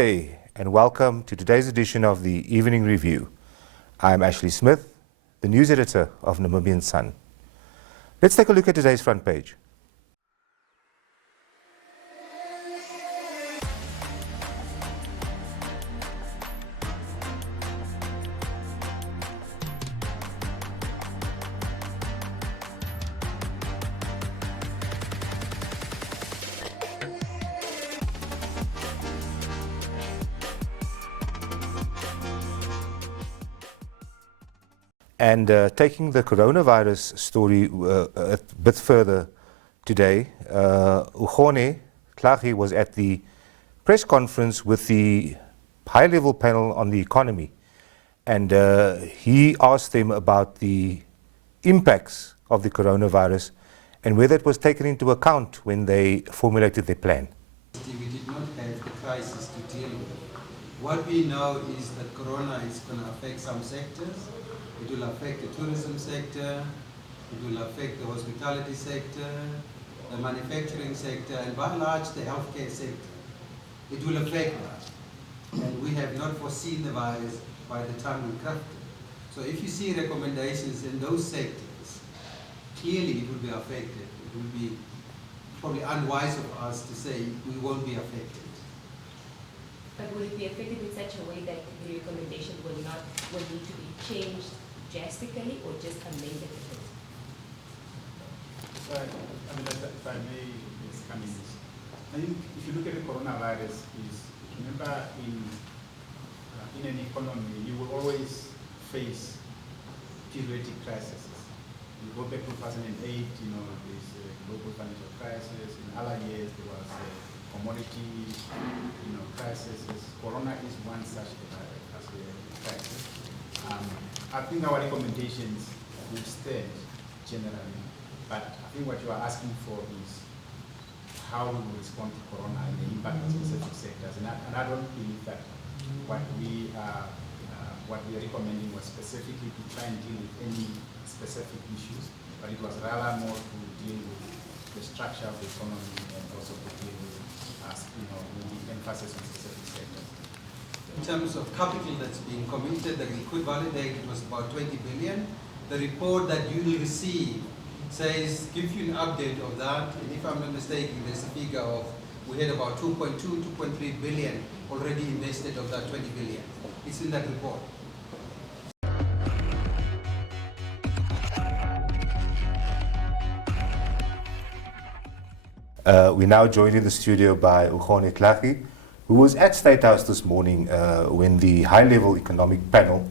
Namaste and welcome to today's edition of the Evening Review. I'm Ashley Smith, the news editor of Namibian Sun. Let's take a look at today's front page. And taking the coronavirus story a bit further today, Ukgone Tlhagi was at the press conference with the high-level panel on the economy, and he asked them about the impacts of the coronavirus and whether it was taken into account when they formulated their plan. We did not have the crisis to deal with. What we know is that corona is going to affect some sectors. It will affect the tourism sector, it will affect the hospitality sector, the manufacturing sector, and by and large the healthcare sector. It will affect that. And we have not foreseen the virus by the time we crafted it. So if you see recommendations in those sectors, clearly it will be affected. It will be probably unwise of us to say we won't be affected. But will it be affected in such a way that the recommendation will need to be changed drastically or just amended a bit? So, if I may, Ms. Cummings, I think if you look at the coronavirus, remember in an economy, you will always face periodic crises. You go back to 2008, there's a global financial crisis. In other years, there was a commodity, crisis. Corona is one such crisis. I think our recommendations will stand generally, but I think what you are asking for is how we will respond to corona and the impact on specific sectors. And I don't believe that what we are recommending was specifically to try and deal with any specific issues, but it was rather more to deal with the structure of the economy and also to deal with, the emphasis on specific sectors. In terms of capital that's being committed, that we could validate, it was about 20 billion. The report that you will receive gives you an update of that, and if I'm not mistaken, there's a figure of, we had about 2.2, 2.3 billion already invested of that 20 billion. It's in that report. We're now joined in the studio by Ukgone Tlhagi, who was at State House this morning when the high-level economic panel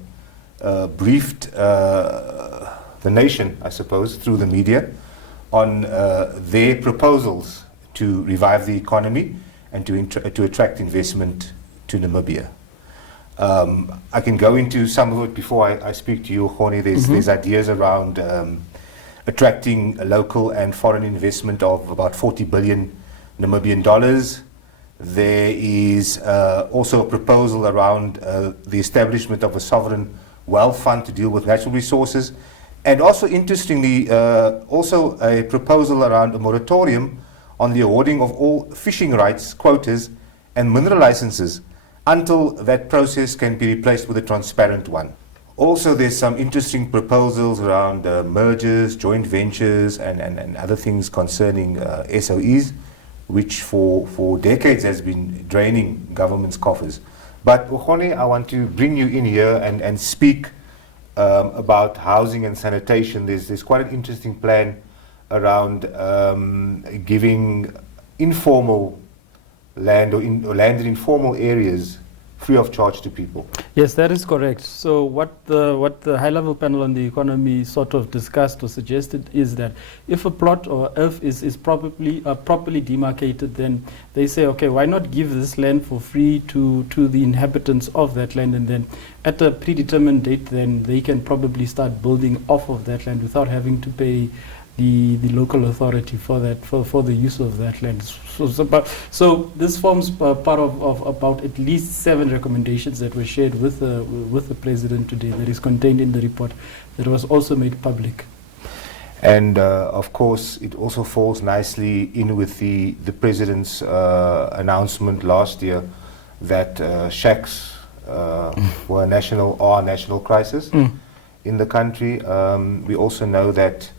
briefed the nation, I suppose, through the media on their proposals to revive the economy and to attract investment to Namibia. I can go into some of it before I speak to you, Ukgone. There's ideas around attracting local and foreign investment of about 40 billion Namibian dollars. There is also a proposal around the establishment of a sovereign wealth fund to deal with natural resources. And also, interestingly, also a proposal around a moratorium on the awarding of all fishing rights, quotas, and mineral licenses until that process can be replaced with a transparent one. Also, there's some interesting proposals around mergers, joint ventures, and other things concerning SOEs, which for decades has been draining government's coffers. But Ukgone, I want to bring you in here and speak about housing and sanitation. There's quite an interesting plan around giving informal land or land in informal areas free of charge to people. Yes, that is correct. So what the high-level panel on the economy sort of discussed or suggested is that if a plot or earth is properly demarcated, then they say, okay, why not give this land for free to the inhabitants of that land, and then at a predetermined date, then they can probably start building off of that land without having to pay the local authority for that for the use of that land. So this forms part of about at least 7 recommendations that were shared with the president today, that is contained in the report that was also made public. And of course, it also falls nicely in with the president's announcement last year that shacks were a national crisis in the country. We also know that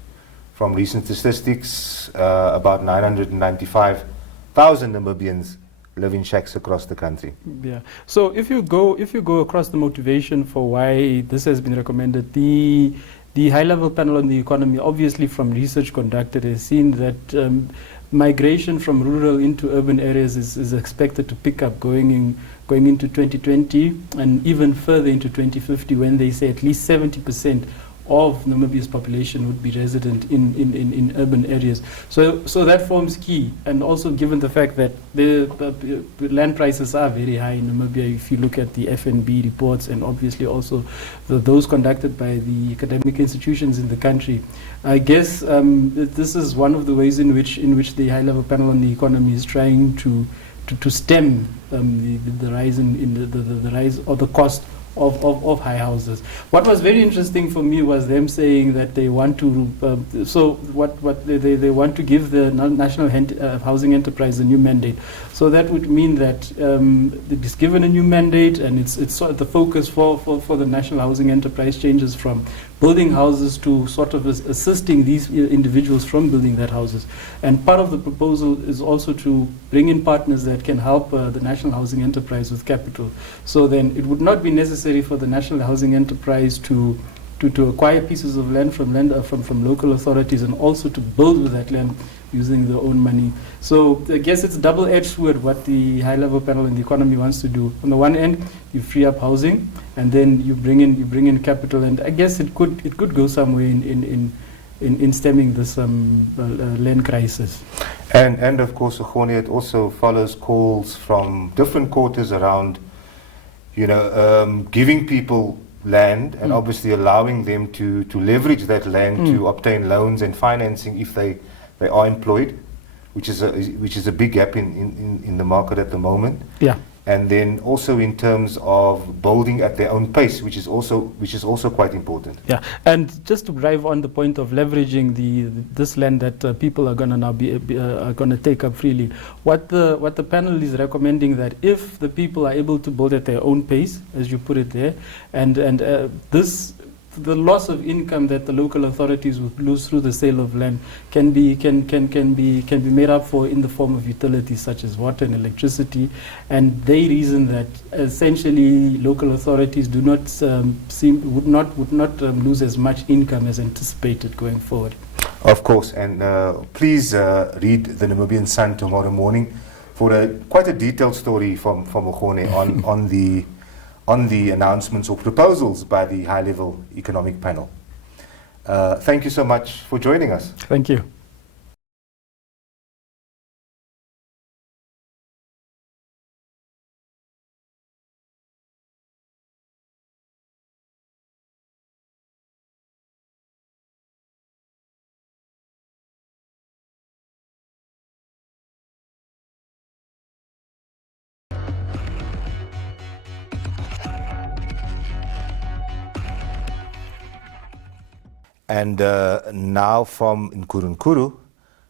from recent statistics, about 995,000 Namibians live in shacks across the country. Yeah. So if you go across the motivation for why this has been recommended, the high-level panel on the economy, obviously from research conducted, has seen that migration from rural into urban areas is expected to pick up going into 2020 and even further into 2050, when they say at least 70% of Namibia's population would be resident in urban areas. So that forms key, and also given the fact that the land prices are very high in Namibia, if you look at the FNB reports and obviously also those conducted by the academic institutions in the country, I guess this is one of the ways in which the high-level panel on the economy is trying to stem the rise the rise or the cost of high houses. What was very interesting for me was them saying that they want to they want to give the National Housing Enterprise a new mandate. So that would mean that it is given a new mandate, and it's sort of the focus for the National Housing Enterprise changes from building houses to sort of assisting these individuals from building that houses. And part of the proposal is also to bring in partners that can help the National Housing Enterprise with capital. So then it would not be necessary for the National Housing Enterprise to acquire pieces of land from local authorities, and also to build with that land using their own money. So I guess it's a double-edged sword what the high-level panel on the economy wants to do. On the one end, you free up housing, and then you bring in capital, and I guess it could go some way in stemming this land crisis. And of course, Ukhone, it also follows calls from different quarters around, giving people land and obviously allowing them to leverage that land to obtain loans and financing if they are employed, which is a big gap in the market at the moment. Yeah. And then also in terms of building at their own pace, which is also quite important. Yeah, and just to drive on the point of leveraging this land that people are going to now be going to take up freely, what the panel is recommending, that if the people are able to build at their own pace, as you put it there, and the loss of income that the local authorities would lose through the sale of land can be made up for in the form of utilities such as water and electricity, and they reason that essentially local authorities would not lose as much income as anticipated going forward. Of course, and please read the Namibian Sun tomorrow morning for quite a detailed story from Ukhone on the announcements or proposals by the high-level economic panel. Thank you so much for joining us. Thank you. And now from Nkulunkulu,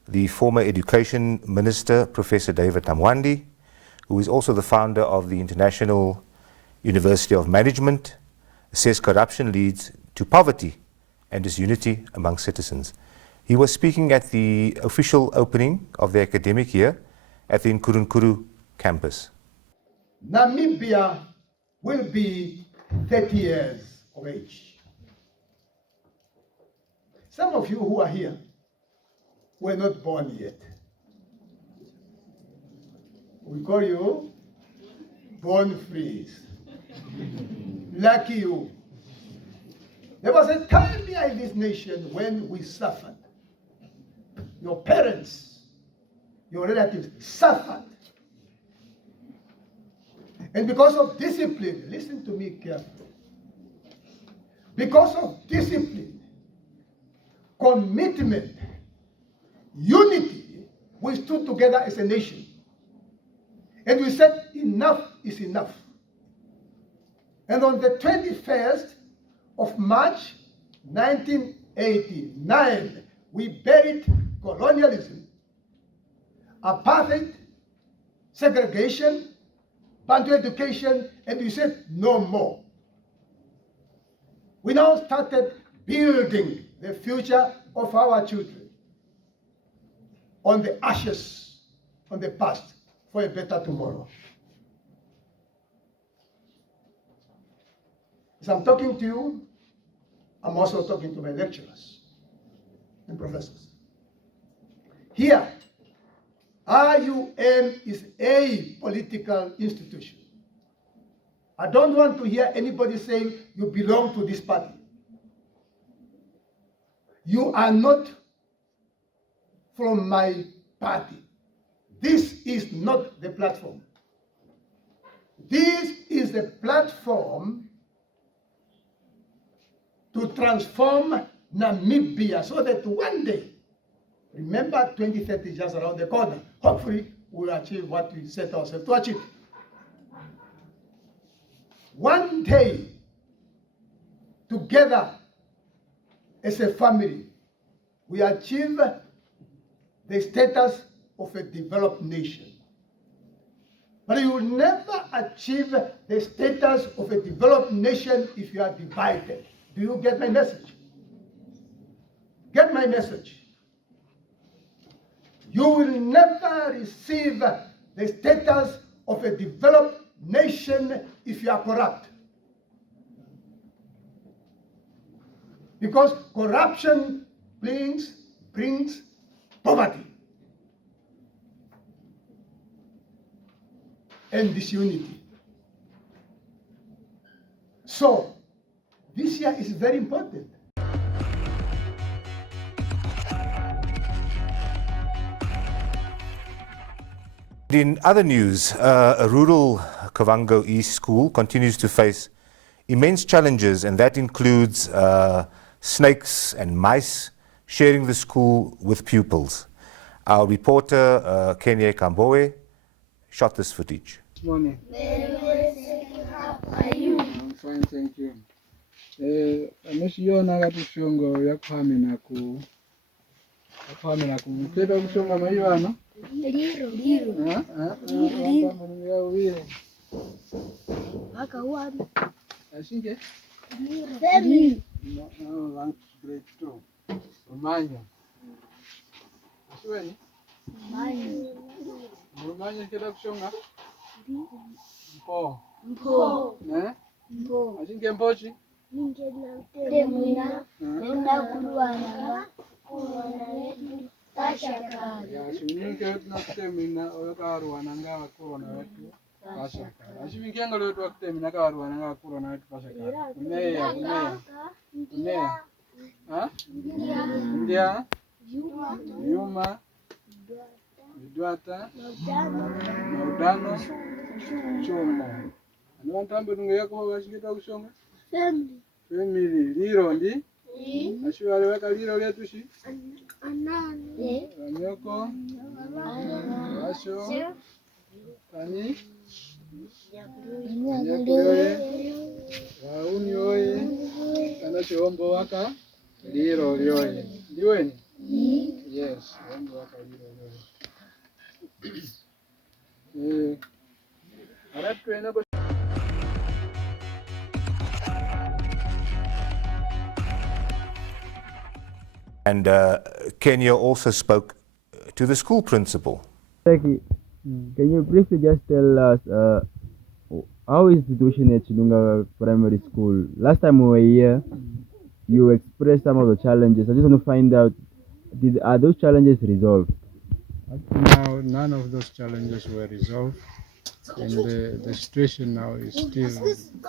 the former Education Minister, Professor David Namwandi, who is also the founder of the International University of Management, says corruption leads to poverty and disunity among citizens. He was speaking at the official opening of the academic year at the Nkulunkulu campus. Namibia will be 30 years of age. Some of you who are here were not born yet. We call you born freeze. Lucky you. There was a time here in this nation when we suffered. Your parents, your relatives suffered. And because of discipline, listen to me carefully. Because of discipline, commitment, unity, we stood together as a nation. And we said, enough is enough. And on the 21st of March 1989, we buried colonialism, apartheid, segregation, Bantu education, and we said no more. We now started building the future of our children on the ashes, on the past, for a better tomorrow. As I'm talking to you, I'm also talking to my lecturers and professors. Here, RUM is a political institution. I don't want to hear anybody saying you belong to this party. You are not from my party. This is not the platform. This is the platform to transform Namibia so that one day, remember 2030 just around the corner, hopefully we'll achieve what we set ourselves to achieve. One day, together as a family, we achieve the status of a developed nation. But you will never achieve the status of a developed nation if you are divided. Do you get my message? Get my message. You will never receive the status of a developed nation if you are corrupt. Because corruption brings poverty and disunity. So, this year is very important. In other news, a rural Kavango East school continues to face immense challenges, and that includes snakes and mice sharing the school with pupils. Our reporter, Kenya Kambowe, shot this footage. Morning. How are you? I'm fine, thank you. Ameshiona katushongo yakuhamina ku mtenda kushonga mayuano Liro. ya uwile Aka wapi? ashinge Family. no grade 2 umanya asiweni umanya keda kushonga mpo ashinge mpochi Temuna. Nenda kuruana. Tashaka. Ashiminke tunakutemina oyakaruana ngawa kurona wetu pashaka. Ashiminkenga lwetu wakutemina karuana ngawa kurona wetu pashaka. Umeya. Ha? Ndia. Yuma. Vidwata. Maudano. Chomo. Ani wantambe nunge yako washikita kushonga? Family. Liro ndi? Ashiwale weka liro letu shi? Anane. Anyoko. Asho. Ani. Nyakuyoye. Wauni oye. Kana chombo waka. Liro lyoye. Ndiweni? Yes. Chombo waka liro lyoye. Aratu enako. And Kenya also spoke to the school principal. Can you briefly just tell us how is the situation at Chidunga Primary School? Last time we were here, you expressed some of the challenges. I just want to find out, are those challenges resolved? Now, none of those challenges were resolved, and the situation now is still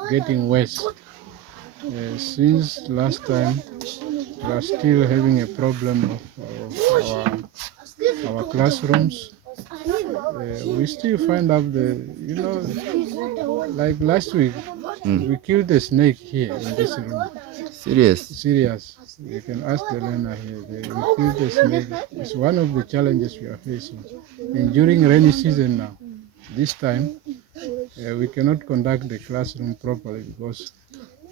getting worse. Since last time, we are still having a problem of our classrooms. We still find out like last week, we killed a snake here in this room. Serious? Serious. You can ask the learner here. We killed a snake. It's one of the challenges we are facing. And during rainy season now, this time, we cannot conduct the classroom properly because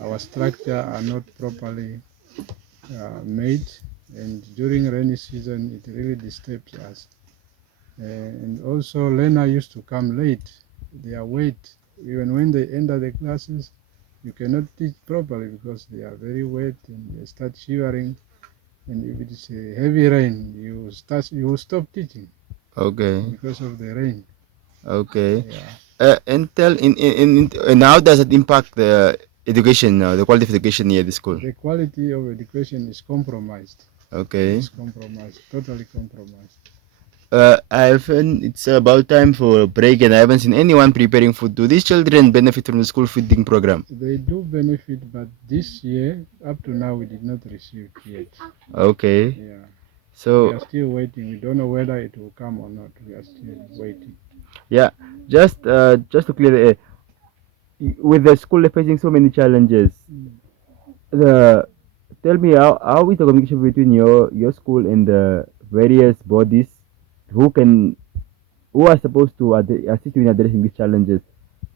our structure are not properly made, and during rainy season it really disturbs us. And also learner used to come late their weight. Even when they enter the classes, you cannot teach properly because they are very wet and they start shivering. And if it is a heavy rain, you will stop teaching Okay. because of the rain. Okay. Yeah. And tell and how does it impact the education now, the quality of education here at the school? The quality of education is compromised. Okay. It's compromised, totally compromised. It's about time for a break, and I haven't seen anyone preparing food. Do these children benefit from the school feeding program? They do benefit, but this year, up to now, we did not receive it yet. Okay. Yeah. We So are still waiting. We don't know whether it will come or not. We are still waiting. yeah, just to clear the air, with the school facing so many challenges, tell me how is the communication between your school and the various bodies who are supposed to assist you in addressing these challenges?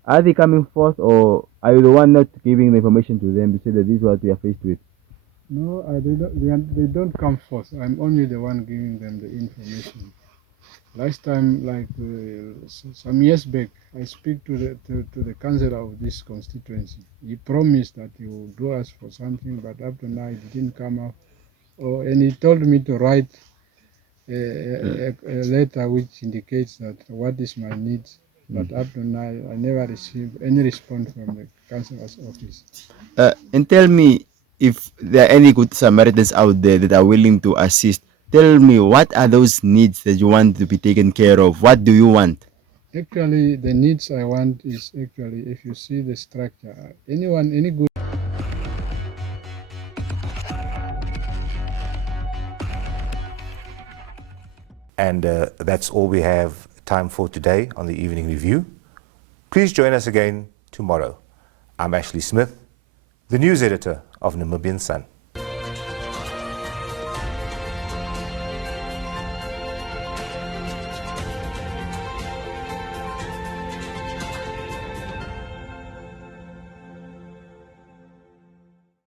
Are they coming forth, or are you the one not giving the information to them to say that this is what we are faced with? No, they don't come forth. I'm only the one giving them the information. Last time, like some years back, I speak to the councillor of this constituency. He promised that he would do us for something, but up to now it didn't come up. And he told me to write a letter which indicates that what is my needs. But up to now, I never received any response from the councillor's office. And tell me, if there are any good Samaritans out there that are willing to assist, tell me, what are those needs that you want to be taken care of? What do you want? Actually, the needs I want is actually, if you see the structure, any good. And that's all we have time for today on the Evening Review. Please join us again tomorrow. I'm Ashley Smith, the news editor of Namibian Sun.